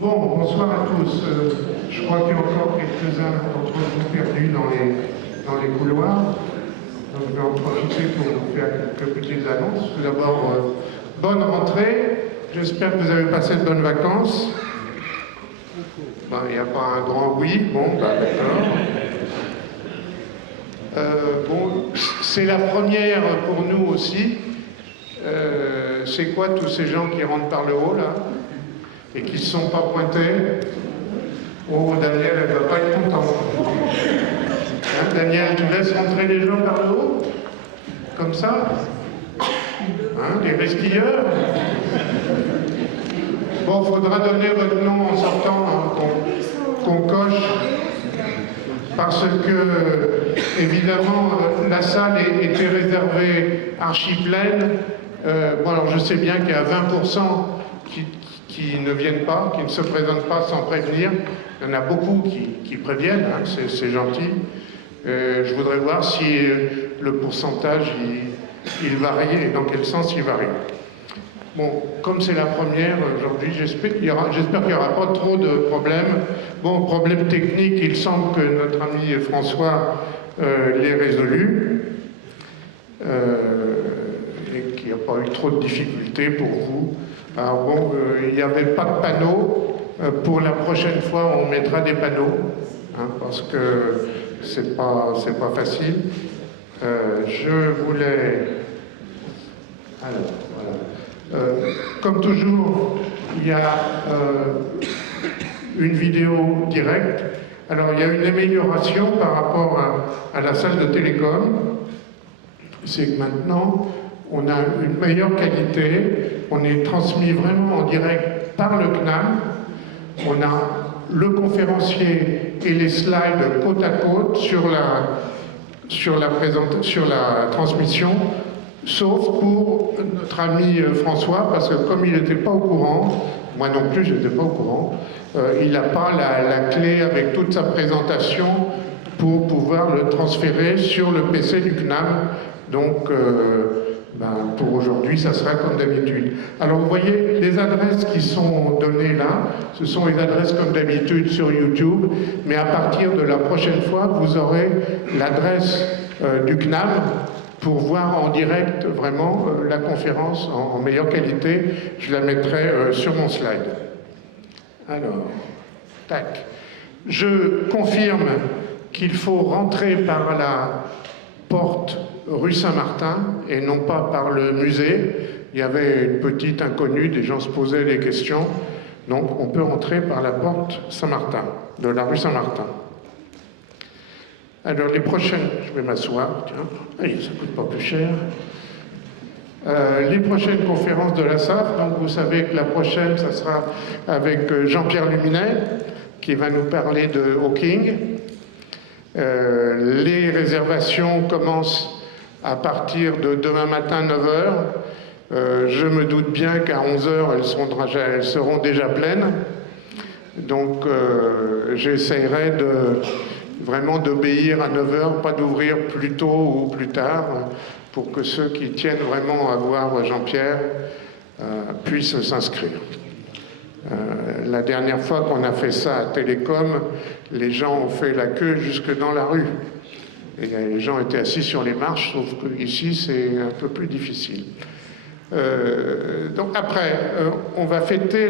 Bon, bonsoir à tous. Je crois qu'il y a encore quelques-uns d'entre vous perdus dans les couloirs. Donc je vais en profiter pour vous faire quelques petites annonces. Tout d'abord, bonne rentrée. J'espère que vous avez passé de bonnes vacances. Ben, il n'y a pas un grand oui. Bon, ben, d'accord. Bon, c'est la première pour nous aussi. C'est quoi tous ces gens qui rentrent par le haut, là, et qui ne se sont pas pointés? Oh, Daniel, elle ne va pas être contente. Hein, Daniel, tu laisses rentrer les gens par le haut? Comme ça? Hein, les resquilleurs? Bon, il faudra donner votre nom en sortant, hein, qu'on coche. Parce que, évidemment, la salle était réservée archi pleine. Bon, alors je sais bien qu'il y a 20% qui ne viennent pas, qui ne se présentent pas sans prévenir. Il y en a beaucoup qui préviennent, hein, c'est gentil. Je voudrais voir si le pourcentage, il varie et dans quel sens il varie. Bon, comme c'est la première aujourd'hui, j'espère qu'il n'y aura pas trop de problèmes. Bon, problème technique, il semble que notre ami François l'ait résolu. Et qu'il n'y a pas eu trop de difficultés pour vous. Alors bon, il n'y avait pas de panneaux. Pour la prochaine fois, on mettra des panneaux, hein, parce que c'est pas facile. Je voulais... Alors, voilà. Comme toujours, il y a une vidéo directe. Alors, il y a une amélioration par rapport à la salle de télécom. C'est que maintenant, on a une meilleure qualité, on est transmis vraiment en direct par le CNAM, on a le conférencier et les slides côte à côte sur la transmission, sauf pour notre ami François, parce que comme il n'était pas au courant, moi non plus je n'étais pas au courant, il n'a pas la clé avec toute sa présentation pour pouvoir le transférer sur le PC du CNAM. Donc, pour aujourd'hui, ça sera comme d'habitude. Alors, vous voyez, les adresses qui sont données là, ce sont les adresses comme d'habitude sur YouTube, mais à partir de la prochaine fois, vous aurez l'adresse du CNAM pour voir en direct vraiment la conférence en meilleure qualité. Je la mettrai sur mon slide. Alors, tac. Je confirme qu'il faut rentrer par la porte rue Saint-Martin et non pas par le musée. Il y avait une petite inconnue, des gens se posaient des questions. Donc on peut rentrer par la porte Saint-Martin, de la rue Saint-Martin. Alors les prochaines, je vais m'asseoir, tiens, allez, ça ne coûte pas plus cher. Les prochaines conférences de la SAF, donc vous savez que la prochaine, ça sera avec Jean-Pierre Luminet, qui va nous parler de Hawking. Les réservations commencent à partir de demain matin 9h. Je me doute bien qu'à 11h, elles seront déjà pleines. Donc j'essaierai vraiment d'obéir à 9h, pas d'ouvrir plus tôt ou plus tard, pour que ceux qui tiennent vraiment à voir Jean-Pierre puissent s'inscrire. La dernière fois qu'on a fait ça à Télécom, les gens ont fait la queue jusque dans la rue. Et les gens étaient assis sur les marches, sauf qu'ici, c'est un peu plus difficile. Donc après, on va fêter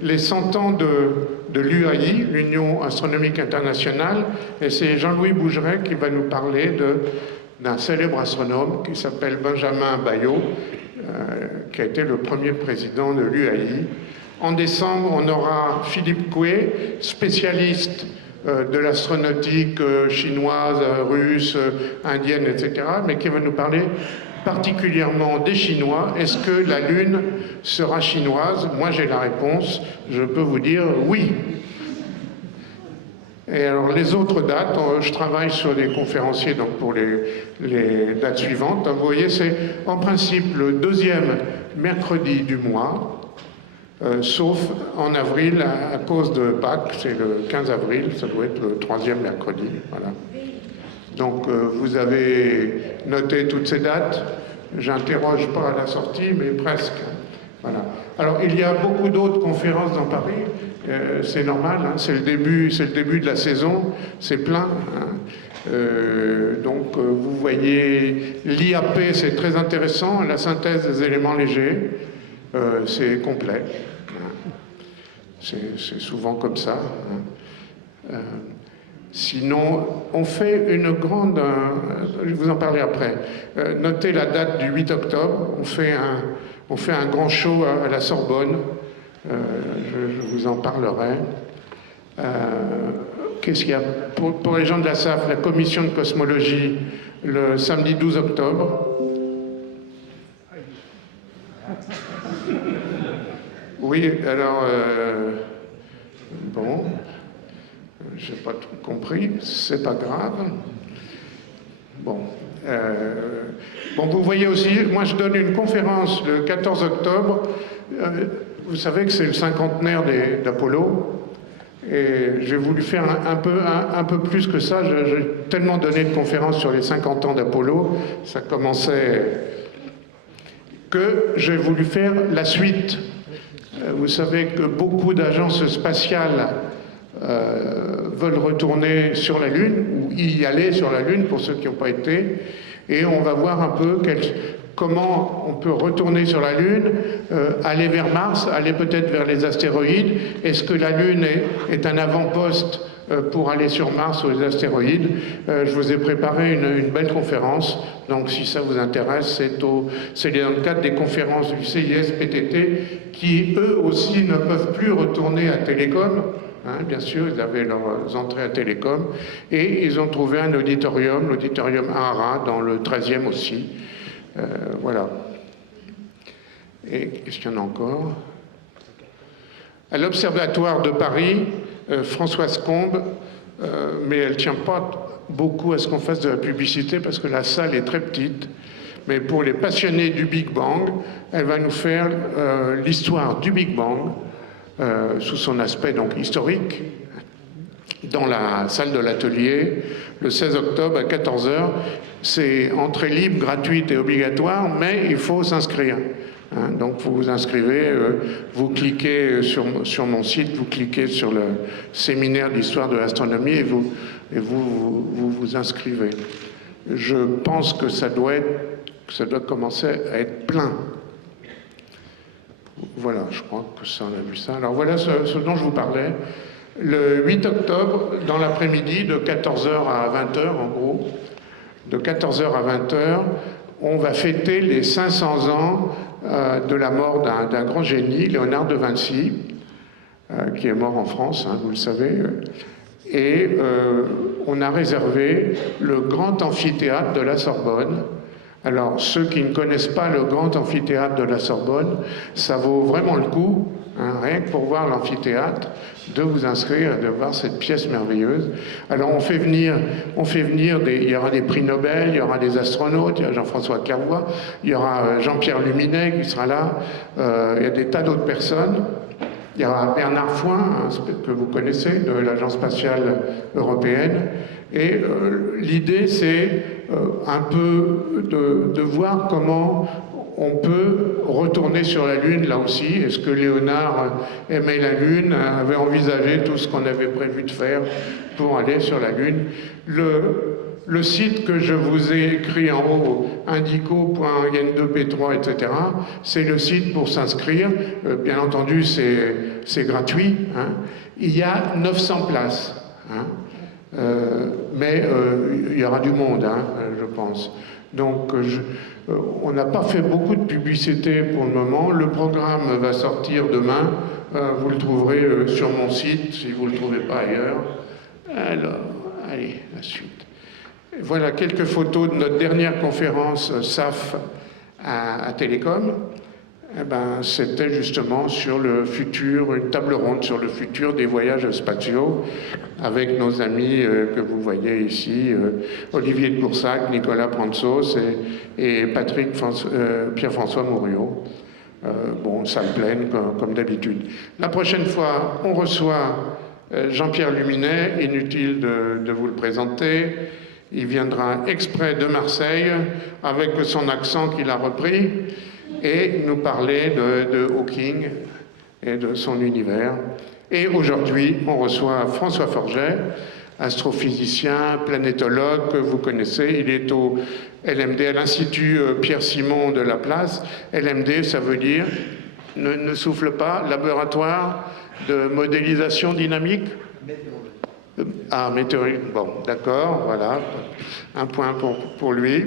les 100 ans de l'UAI, l'Union Astronomique Internationale, et c'est Jean-Louis Bougeret qui va nous parler d'un célèbre astronome qui s'appelle Benjamin Bayot, qui a été le premier président de l'UAI. En décembre, on aura Philippe Coué, spécialiste de l'astronautique chinoise, russe, indienne, etc., mais qui va nous parler particulièrement des Chinois. Est-ce que la Lune sera chinoise? Moi, j'ai la réponse. Je peux vous dire oui. Et alors, les autres dates, je travaille sur des conférenciers donc pour les dates suivantes. Vous voyez, c'est en principe le deuxième mercredi du mois. Sauf en avril, à cause de Pâques, c'est le 15 avril, ça doit être le troisième mercredi. Voilà. Donc vous avez noté toutes ces dates. J'interroge pas à la sortie, mais presque. Voilà. Alors, il y a beaucoup d'autres conférences dans Paris, c'est normal, hein, c'est le début de la saison, c'est plein. Hein. Donc, vous voyez, l'IAP, c'est très intéressant, la synthèse des éléments légers, c'est complet. Hein. C'est souvent comme ça. Hein. Sinon, on fait une grande... je vous en parler après. Notez la date du 8 octobre. On fait un grand show à la Sorbonne. Je vous en parlerai. Qu'est-ce qu'il y a pour les gens de la SAF, la commission de cosmologie, le samedi 12 octobre. Oui, alors... bon... Je n'ai pas tout compris, c'est pas grave. Bon. Bon, vous voyez aussi, moi je donne une conférence le 14 octobre. Vous savez que c'est le cinquantenaire d'Apollo. Et j'ai voulu faire un peu plus que ça. J'ai tellement donné de conférences sur les 50 ans d'Apollo, ça commençait, que j'ai voulu faire la suite. Vous savez que beaucoup d'agences spatiales veulent retourner sur la Lune, ou y aller sur la Lune pour ceux qui n'ont pas été, et on va voir un peu comment on peut retourner sur la Lune, aller vers Mars, aller peut-être vers les astéroïdes. Est-ce que la Lune est un avant-poste pour aller sur Mars ou les astéroïdes? Je vous ai préparé une belle conférence, donc si ça vous intéresse, c'est dans le cadre des conférences du CIS PTT, qui eux aussi ne peuvent plus retourner à Télécom. Hein, bien sûr, ils avaient leurs entrées à Télécom, et ils ont trouvé un auditorium, l'auditorium ARA, dans le 13e aussi. Voilà. Et est-ce qu'il y en a encore? À l'Observatoire de Paris, Françoise Combe, mais elle ne tient pas beaucoup à ce qu'on fasse de la publicité parce que la salle est très petite. Mais pour les passionnés du Big Bang, elle va nous faire l'histoire du Big Bang, sous son aspect donc historique, dans la salle de l'atelier, le 16 octobre à 14h. C'est entrée libre, gratuite et obligatoire, mais il faut s'inscrire. Hein, donc vous vous inscrivez, vous cliquez sur mon site, vous cliquez sur le séminaire d'histoire de l'astronomie et vous inscrivez. Je pense que ça doit commencer à être plein. Voilà, je crois que ça, on a vu ça. Alors voilà ce dont je vous parlais. Le 8 octobre, dans l'après-midi, de 14h à 20h en gros, de 14h à 20h, on va fêter les 500 ans de la mort d'un grand génie, Léonard de Vinci, qui est mort en France, hein, vous le savez. Et on a réservé le grand amphithéâtre de la Sorbonne. Alors, ceux qui ne connaissent pas le grand amphithéâtre de la Sorbonne, ça vaut vraiment le coup, hein, rien que pour voir l'amphithéâtre, de vous inscrire et de voir cette pièce merveilleuse. Alors, on fait venir il y aura des prix Nobel, il y aura des astronautes, il y a Jean-François Clairvoy, il y aura Jean-Pierre Luminet qui sera là, il y a des tas d'autres personnes. Il y aura Bernard Foin, que vous connaissez, de l'Agence spatiale européenne. Et l'idée, c'est un peu de voir comment on peut retourner sur la Lune, là aussi. Est-ce que Léonard aimait la Lune, avait envisagé tout ce qu'on avait prévu de faire pour aller sur la Lune? Le site que je vous ai écrit en haut, indico.yen2p3, etc., c'est le site pour s'inscrire. Bien entendu, c'est gratuit. Hein. Il y a 900 places. Hein. Mais il y aura du monde, hein, je pense. Donc, on n'a pas fait beaucoup de publicité pour le moment. Le programme va sortir demain. Vous le trouverez sur mon site, si vous ne le trouvez pas ailleurs. Alors, allez, la suite. Voilà quelques photos de notre dernière conférence SAF à Télécom. Eh ben, c'était justement sur le futur, une table ronde sur le futur des voyages spatiaux avec nos amis que vous voyez ici, Olivier de Coursac, Nicolas Prantzos et Pierre-François Mouriot. Bon, salle pleine comme d'habitude. La prochaine fois, on reçoit Jean-Pierre Luminet, inutile de vous le présenter. Il viendra exprès de Marseille avec son accent qu'il a repris. et nous parler de Hawking et de son univers. Et aujourd'hui, on reçoit François Forget, astrophysicien, planétologue que vous connaissez. Il est au LMD, à l'Institut Pierre-Simon de Laplace. LMD, ça veut dire, ne souffle pas, laboratoire de modélisation dynamique. Ah, météorologie. Bon, d'accord, voilà. Un point pour lui.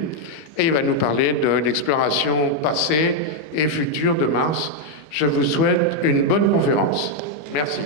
Et il va nous parler de l'exploration passée et future de Mars. Je vous souhaite une bonne conférence. Merci.